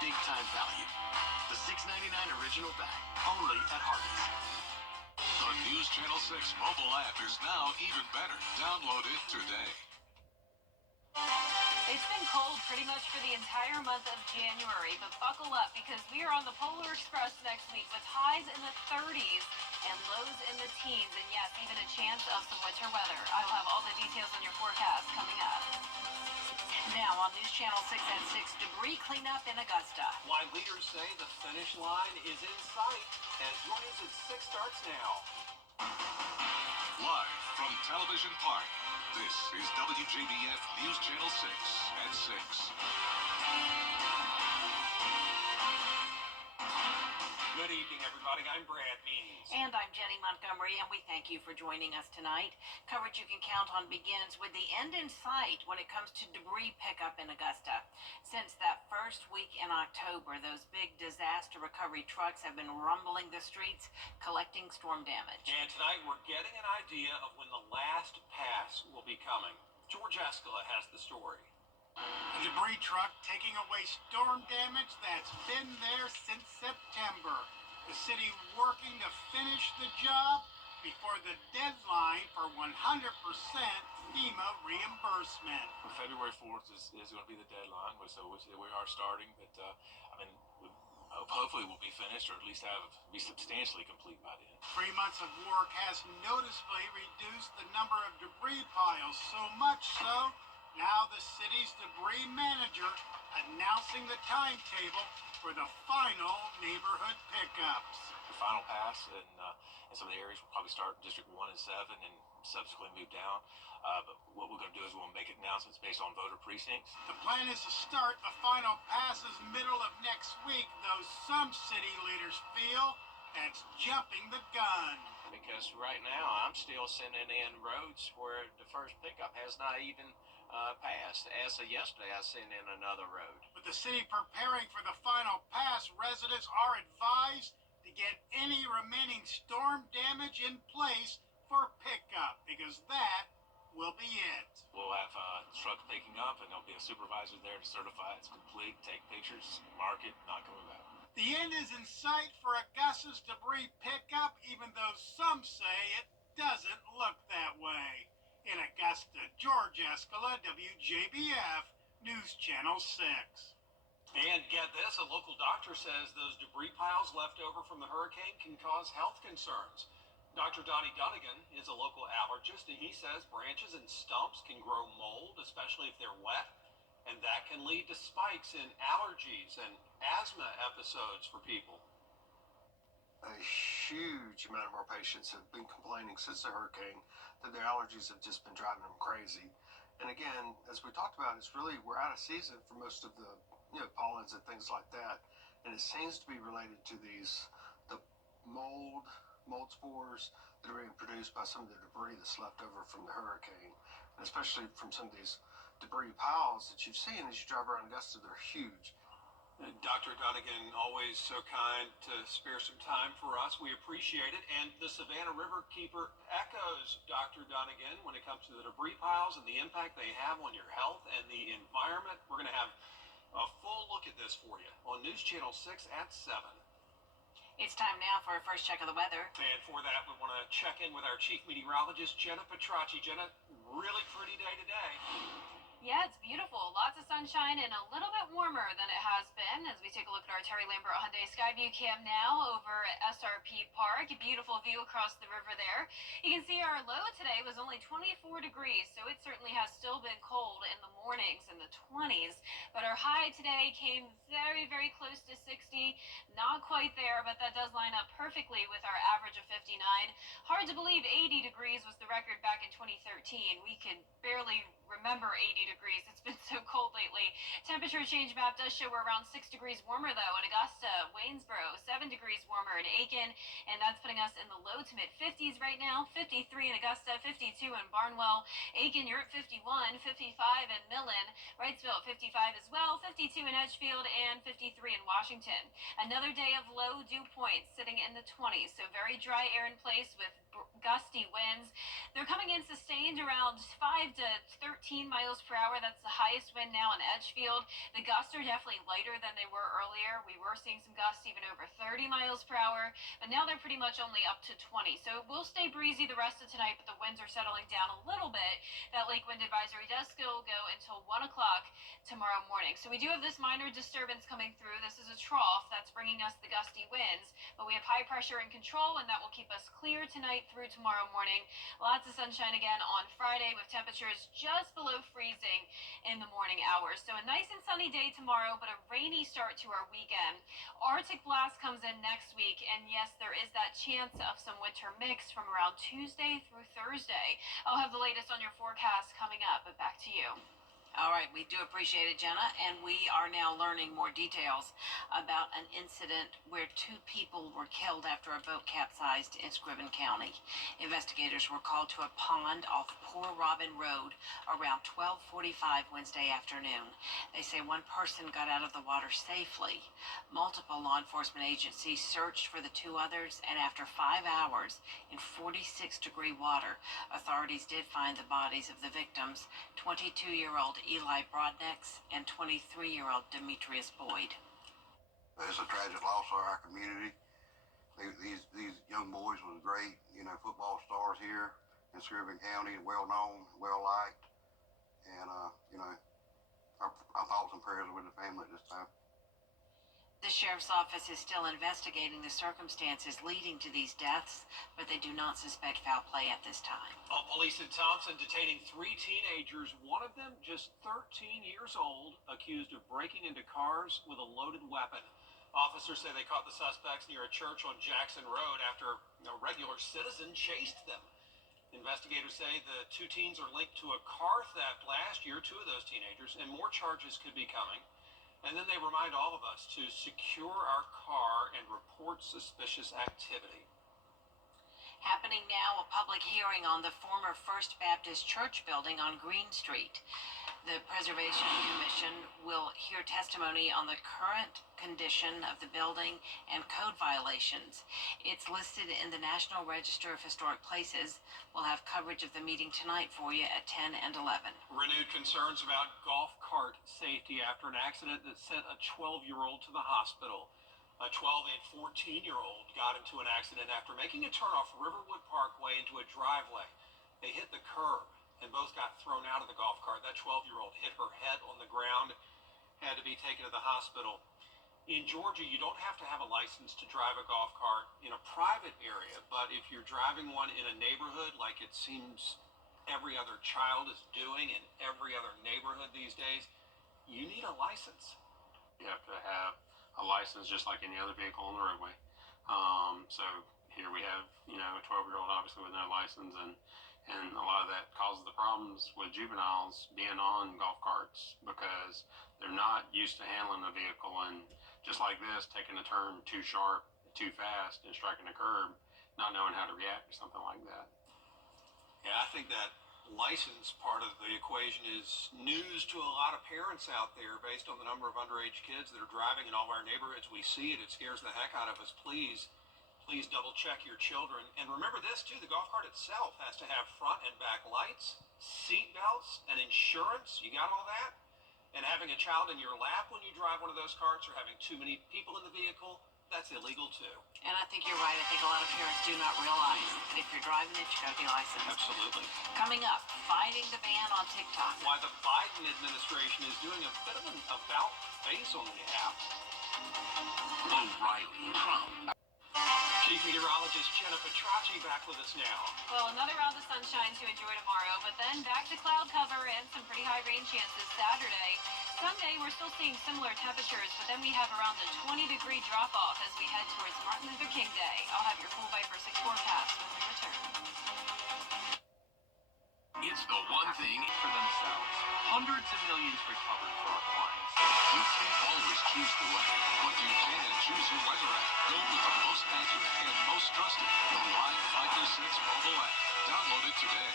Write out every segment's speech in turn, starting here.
big time value. The $6.99 original bag, only at Hardee's. The News Channel 6 mobile app is now even better. Download it today. It's been cold pretty much for the entire month of January, but buckle up because we are on the Polar Express next week with highs in the 30s and lows in the teens, and yes, even a chance of some winter weather. I will have all the details on your forecast coming up. Now on News Channel 6 at 6, debris cleanup in Augusta. Why leaders say the finish line is in sight as Your News at 6 starts now. Live from Television Park, this is WJBF News Channel 6 at 6. Good evening, everybody. I'm Brad Means. And I'm Jenny Montgomery, and we thank you for joining us tonight. Coverage you can count on begins with the end in sight when it comes to debris pickup in Augusta. Since that first week in October, those big disaster recovery trucks have been rumbling the streets, collecting storm damage. And tonight we're getting an idea of when the last pass will be coming. George Escala has the story. A debris truck taking away storm damage that's been there since September. The city working to finish the job before the deadline for 100% FEMA reimbursement. February 4th is going to be the deadline, so we are starting, but hopefully we'll be finished, or at least be substantially complete by then. 3 months of work has noticeably reduced the number of debris piles, so much so now the city's debris manager announcing the timetable for the final neighborhood pickups. The final pass in some of the areas will probably start in District 1 and 7 and subsequently move down. But what we're going to do is we'll make announcements based on voter precincts. The plan is to start the final passes middle of next week, though some city leaders feel that's jumping the gun. Because right now I'm still sending in roads where the first pickup has not even passed. As of yesterday, I sent in another road. With the city preparing for the final pass, residents are advised to get any remaining storm damage in place for pickup, because that will be it. We'll have trucks picking up, and there'll be a supervisor there to certify it's complete, take pictures, mark it, not coming back. The end is in sight for Augusta's debris pickup, even though some say it doesn't look that way. In Augusta, George Escala, WJBF, News Channel 6. And get this, a local doctor says those debris piles left over from the hurricane can cause health concerns. Dr. Donnie Dunnigan is a local allergist, and he says branches and stumps can grow mold, especially if they're wet, and that can lead to spikes in allergies and asthma episodes for people. A huge amount of our patients have been complaining since the hurricane that their allergies have just been driving them crazy. And again, as we talked about, it's really, we're out of season for most of the pollens and things like that. And it seems to be related to the mold spores that are being produced by some of the debris that's left over from the hurricane. And especially from some of these debris piles that you've seen as you drive around Augusta, they're huge. Dr. Dunnigan, always so kind to spare some time for us. We appreciate it. And the Savannah River Keeper echoes Dr. Dunnigan when it comes to the debris piles and the impact they have on your health and the environment. We're going to have a full look at this for you on News Channel 6 at 7. It's time now for our first check of the weather. And for that, we want to check in with our chief meteorologist, Jenna Petracci. Jenna, really pretty day today. Yeah, it's beautiful. Lots of sunshine and a little bit warmer than it has been as we take a look at our Terry Lambert Hyundai Skyview cam now over at SRP Park. A beautiful view across the river there. You can see our low today was only 24 degrees, so it certainly has still been cold in the mornings in the 20s. But our high today came very, very close to 60. Not quite there, but that does line up perfectly with our average of 59. Hard to believe 80 degrees was the record back in 2013. We could barely remember 80 degrees. It's been so cold lately. Temperature change map does show we're around 6 degrees warmer though in Augusta, Waynesboro, 7 degrees warmer in Aiken, and that's putting us in the low to mid 50s right now. 53 in Augusta, 52 in Barnwell. Aiken, you're at 51, 55 in Millen, Wrightsville at 55 as well, 52 in Edgefield, and 53 in Washington. Another day of low dew points sitting in the 20s, so very dry air in place with gusty winds. They're coming in sustained around 5 to 14 miles per hour. That's the highest wind now in Edgefield. The gusts are definitely lighter than they were earlier. We were seeing some gusts even over 30 miles per hour, but now they're pretty much only up to 20. So it will stay breezy the rest of tonight, but the winds are settling down a little bit. That lake wind advisory does still go until 1 o'clock tomorrow morning. So we do have this minor disturbance coming through. This is a trough that's bringing us the gusty winds, but we have high pressure in control, and that will keep us clear tonight through tomorrow morning. Lots of sunshine again on Friday with temperatures just below freezing in the morning hours. So a nice and sunny day tomorrow, but a rainy start to our weekend. Arctic blast comes in next week, and yes, there is that chance of some winter mix from around Tuesday through Thursday. I'll have the latest on your forecast coming up, but back to you. All right, we do appreciate it, Jenna, and we are now learning more details about an incident where 2 people were killed after a boat capsized in Scriven County. Investigators were called to a pond off Poor Robin Road around 12:45 Wednesday afternoon. They say one person got out of the water safely. Multiple law enforcement agencies searched for the 2 others, and after 5 hours in 46-degree water, authorities did find the bodies of the victims, 22-year-old Eli Brodnecks and 23-year-old Demetrius Boyd. It's a tragic loss of our community. These young boys was great, football stars here in Scriven County, well known, well liked, and our thoughts and prayers are with the family at this time. The sheriff's office is still investigating the circumstances leading to these deaths, but they do not suspect foul play at this time. Oh, police in Thompson detaining 3 teenagers, one of them just 13 years old, accused of breaking into cars with a loaded weapon. Officers say they caught the suspects near a church on Jackson Road after a regular citizen chased them. Investigators say the 2 teens are linked to a car theft last year, 2 of those teenagers, and more charges could be coming. And then they remind all of us to secure our car and report suspicious activity. Happening now, a public hearing on the former First Baptist Church building on Green Street. The Preservation Commission will hear testimony on the current condition of the building and code violations. It's listed in the National Register of Historic Places. We'll have coverage of the meeting tonight for you at 10 and 11. Renewed concerns about golf cart safety after an accident that sent a 12-year-old to the hospital. A 12 and 14-year-old got into an accident after making a turn off Riverwood Parkway into a driveway. They hit the curb and both got thrown out of the golf cart. That 12-year-old hit her head on the ground, had to be taken to the hospital. In Georgia, you don't have to have a license to drive a golf cart in a private area, but if you're driving one in a neighborhood like it seems every other child is doing in every other neighborhood these days, you need a license. You have to have a license just like any other vehicle on the roadway. So here we have, a 12-year-old obviously with no license, and a lot of that causes the problems with juveniles being on golf carts because they're not used to handling a vehicle, and just like this, taking a turn too sharp, too fast, and striking a curb, not knowing how to react to something like that. Yeah, I think that license part of the equation is news to a lot of parents out there based on the number of underage kids that are driving in all of our neighborhoods. We see it. It scares the heck out of us. Please double check your children. And remember this too, the golf cart itself has to have front and back lights, seat belts, and insurance. You got all that? And having a child in your lap when you drive one of those carts or having too many people in the vehicle, that's illegal too. And I think you're right. I think a lot of parents do not realize that if you're driving it, you gotta be licensed. Absolutely. Coming up, fighting the ban on TikTok. Why the Biden administration is doing a bit of an about face on the app. O'Reilly Trump. Chief Meteorologist Jenna Petracci back with us now. Well, another round of sunshine to enjoy tomorrow, but then back to cloud cover and some pretty high rain chances Saturday. Sunday, we're still seeing similar temperatures, but then we have around the 20-degree drop-off as we head towards Martin Luther King Day. I'll have your full Viper 6 forecast when we return. It's the one thing For themselves. Hundreds of millions recovered for our clients. you can't always choose the way, but you can choose your weather app. Go with the most accurate and most trusted, the Live FICO 6 mobile app. Download it today.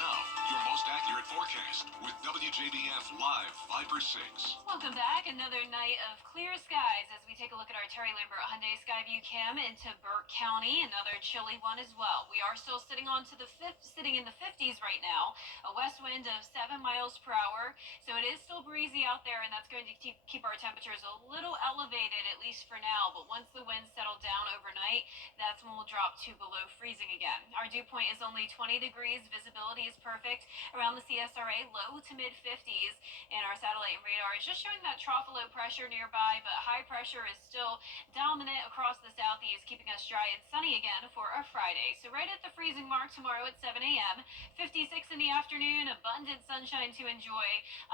Now, your most accurate forecast. forecast with WJBF Live Fiber 6. Welcome back. Another night of clear skies as we take a look at our Terry Lambert Hyundai Skyview Cam into Burke County. Another chilly one as well. We are still sitting in the 50s right now. A west wind of 7 miles per hour. So it is still breezy out there, and that's going to keep our temperatures a little elevated, at least for now. But once the winds settle down overnight, that's when we'll drop to below freezing again. Our dew point is only 20 degrees. Visibility is perfect around the CSRA, low to mid 50s. And our satellite and radar is just showing that trough low pressure nearby, but high pressure is still dominant across the southeast, keeping us dry and sunny again for our Friday. So right at the freezing mark tomorrow at 7 a.m., 56 in the afternoon, abundant sunshine to enjoy.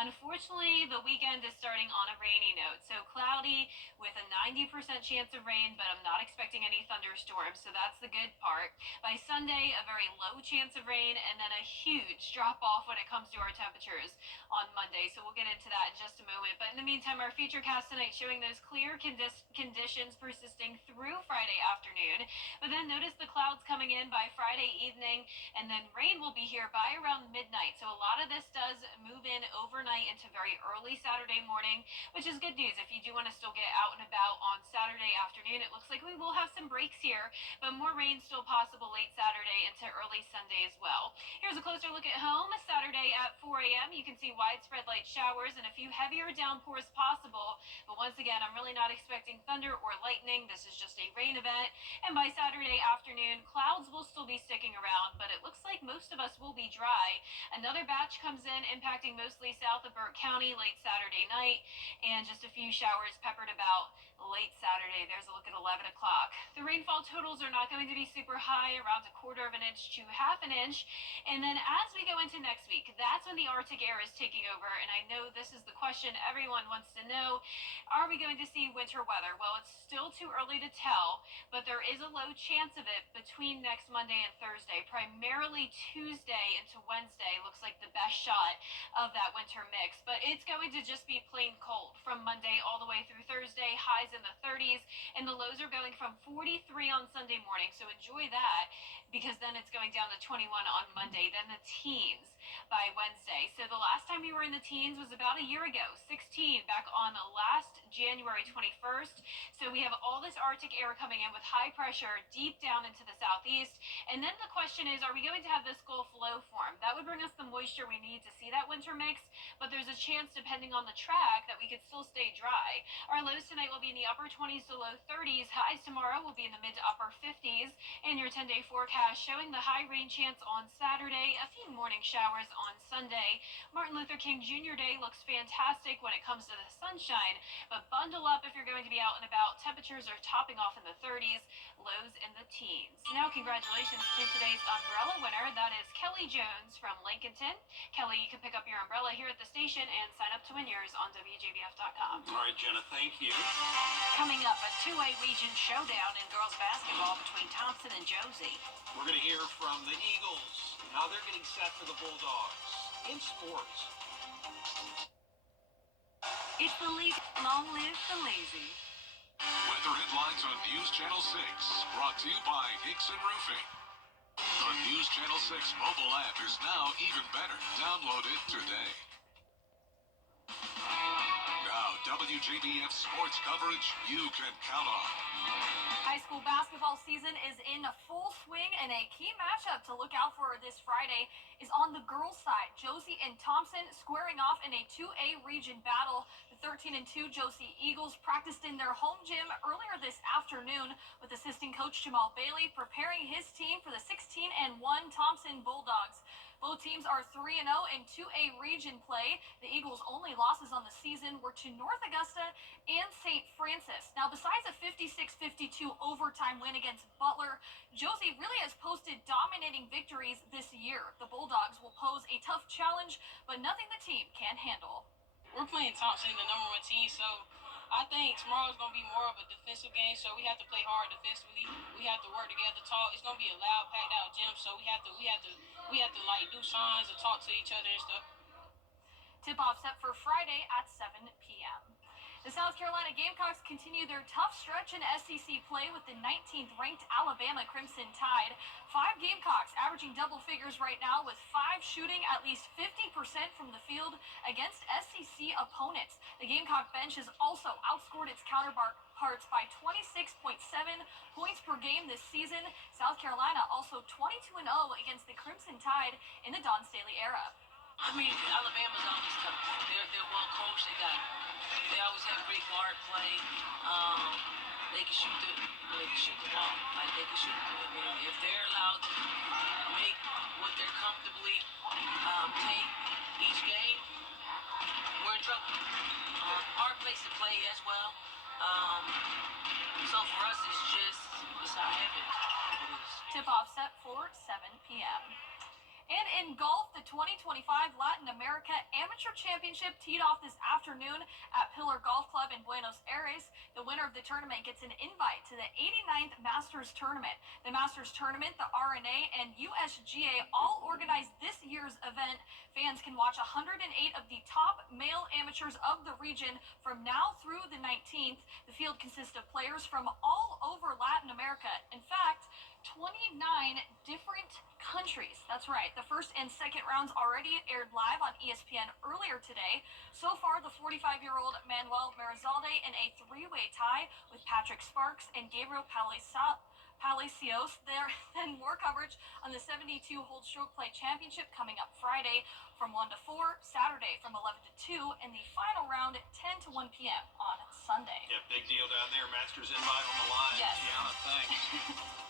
Unfortunately, the weekend is starting on a rainy note. So cloudy with a 90% chance of rain, but I'm not expecting any thunderstorms, so that's the good part. By Sunday, a very low chance of rain, and then a huge drop off when it comes to our temperatures on Monday. So we'll get into that in just a moment. But in the meantime, our feature cast tonight showing those clear conditions persisting through Friday afternoon. But then notice the clouds coming in by Friday evening, and then rain will be here by around midnight. So a lot of this does move in overnight into very early Saturday morning, which is good news if you do want to still get out and about on Saturday afternoon. It looks like we will have some breaks here, but more rain still possible late Saturday into early Sunday as well. Here's a closer look at home. Saturday at 4 a.m. you can see widespread light showers and a few heavier downpours possible. But once again, I'm really not expecting thunder or lightning. This is just a rain event. And by Saturday afternoon, clouds will still be sticking around, but it looks like most of us will be dry. Another batch comes in, impacting mostly south of Burke County late Saturday night, and just a few showers peppered about late Saturday. There's a look at 11 o'clock. The rainfall totals are not going to be super high, around a quarter of an inch to half an inch. And then as we go into next week, that's when the Arctic air is taking over. And I know this is the question everyone wants to know. Are we going to see winter weather? Well, it's still too early to tell, but there is a low chance of it between next Monday and Thursday. Primarily Tuesday into Wednesday looks like the best shot of that winter mix. But it's going to just be plain cold from Monday all the way through Thursday. Highs in the 30s, and the lows are going from 43 on Sunday morning. So enjoy that, because then it's going down to 21 on Monday, then the teens by Wednesday. So the last time we were in the teens was about a year ago, 16 back on last January 21st. So we have all this Arctic air coming in with high pressure deep down into the southeast. And then the question is, are we going to have this Gulf low form? That would bring us the moisture we need to see that winter mix, but there's a chance, depending on the track, that we could still stay dry. Our lows tonight will be in the upper 20s to low 30s. Highs tomorrow will be in the mid to upper 50s. And your 10-day forecast showing the high rain chance on Saturday, a few morning showers on Sunday. Martin Luther King Jr. Day looks fantastic when it comes to the sunshine, but bundle up if you're going to be out and about. Temperatures are topping off in the 30s, lows in the teens. Now, congratulations to today's umbrella winner. That is Kelly Jones from Lincolnton. Kelly, you can pick up your umbrella here at the station and sign up to win yours on WJBF.com. All right, Jenna, thank you. Coming up, a two-way region showdown in girls basketball between Thompson and Josie. We're going to hear from the Eagles, how they're getting set for the Bulldogs in sports. It's the league. Long live the lazy. Weather headlines on News Channel 6, brought to you by Hickson Roofing. The News Channel 6 mobile app is now even better. Download it today. Now, WJBF sports coverage you can count on. High school basketball season is in full swing, and a key matchup to look out for this Friday is on the girls' side. Josie and Thompson squaring off in a 2A region battle. The 13-2 Josie Eagles practiced in their home gym earlier this afternoon with assistant coach Jamal Bailey preparing his team for the 16-1 Thompson Bulldogs. Both teams are 3-0 in 2A region play. The Eagles' only losses on the season were to North Augusta and St. Francis. Now, besides a 56-52 overtime win against Butler, Josie really has posted dominating victories this year. The Bulldogs will pose a tough challenge, but nothing the team can't handle. We're playing Thompson, the number one team, so I think tomorrow's going to be more of a defensive game, so we have to play hard defensively. We have to work together, talk. It's going to be a loud, packed out gym, so we have to like do signs and talk to each other and stuff. Tip-off set for Friday at 7 p.m. The South Carolina Carolina Gamecocks continue their tough stretch in SEC play with the 19th ranked Alabama Crimson Tide. 5 Gamecocks averaging double figures right now, with 5 shooting at least 50% from the field against SEC opponents. The Gamecock bench has also outscored its counterparts by 26.7 points per game this season. South Carolina also 22-0 against the Crimson Tide in the Don Staley era. I mean, Alabama's always tough. They're well coached. They always have great guard play. They can shoot the ball. Like they can shoot. If they're allowed to make what they're comfortably take each game, we're in trouble. Hard place to play as well. So for us, it's our habit. Tip-off set for 7 p.m. And in golf, the 2025 Latin America Amateur Championship teed off this afternoon at Pillar Golf Club in Buenos Aires. The winner of the tournament gets an invite to the 89th Masters Tournament. The Masters Tournament, the RNA, and USGA all organize this year's event. Fans can watch 108 of the top male amateurs of the region from now through the 19th. The field consists of players from all over Latin America. In fact, 29 different countries. That's right. The first and second rounds already aired live on ESPN earlier today. So far, the 45-year-old Manuel Marizalde in a 3-way tie with Patrick Sparks and Gabriel Palacios. There, then more coverage on the 72-hole stroke play championship coming up Friday from 1 to 4, Saturday from 11 to 2, and the final round 10 to 1 p.m. on Sunday. Yeah, big deal down there. Masters invite on the line. Yes. Gianna, thanks.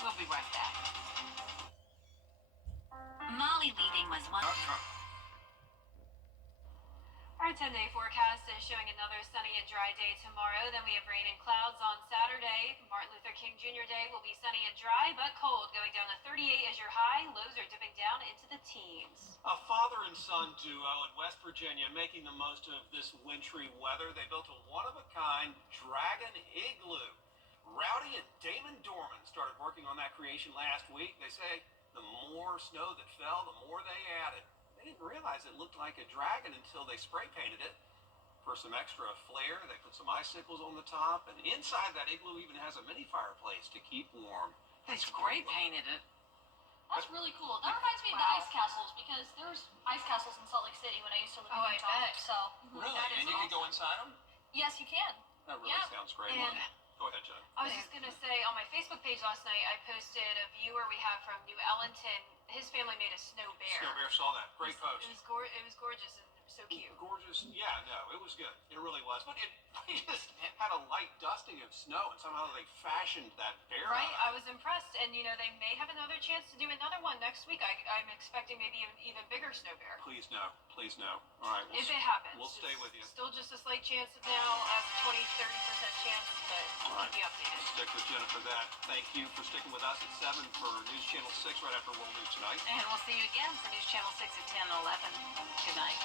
We'll be right back. Molly leaving was one. Our 10-day forecast is showing another sunny and dry day tomorrow. Then we have rain and clouds on Saturday. Martin Luther King Jr. Day will be sunny and dry, but cold, going down to 38 as your high. Lows are dipping down into the teens. A father and son duo in West Virginia making the most of this wintry weather. They built a one-of-a-kind dragon igloo. Rowdy and Damon Dorman started working on that creation last week. They say the more snow that fell, the more they added. They didn't realize it looked like a dragon until they spray painted it. For some extra flair, they put some icicles on the top, and inside that igloo even has a mini fireplace to keep warm. They spray painted it. That's really cool. That reminds me of the ice castles, because there's ice castles in Salt Lake City when I used to live in Utah. I bet. So, Really? that is And you can awesome. go inside them? Yes, you can. That really Yeah. sounds great. And Go ahead, Jen. I was just going to say, on my Facebook page last night, I posted a viewer we have from New Ellenton. His family made a snow bear. Snow Bear saw that. Great post. It was gorgeous and so cute. Gorgeous. Yeah, no, it was good. It really was. But we just had a light dusting of snow, and somehow they fashioned that bear. Right, I out of it. was impressed. And, you know, they may have another chance to do another one next week. I'm expecting maybe an even bigger snow bear. Please no. Please no. All right. If it happens. We'll stay with you. Still just a slight chance now, a 20-30% chance, but All right. keep you updated. Stick with Jenna for that. Thank you for sticking with us at 7 for News Channel 6 right after World News Tonight. And we'll see you again for News Channel 6 at 10 and 11 tonight.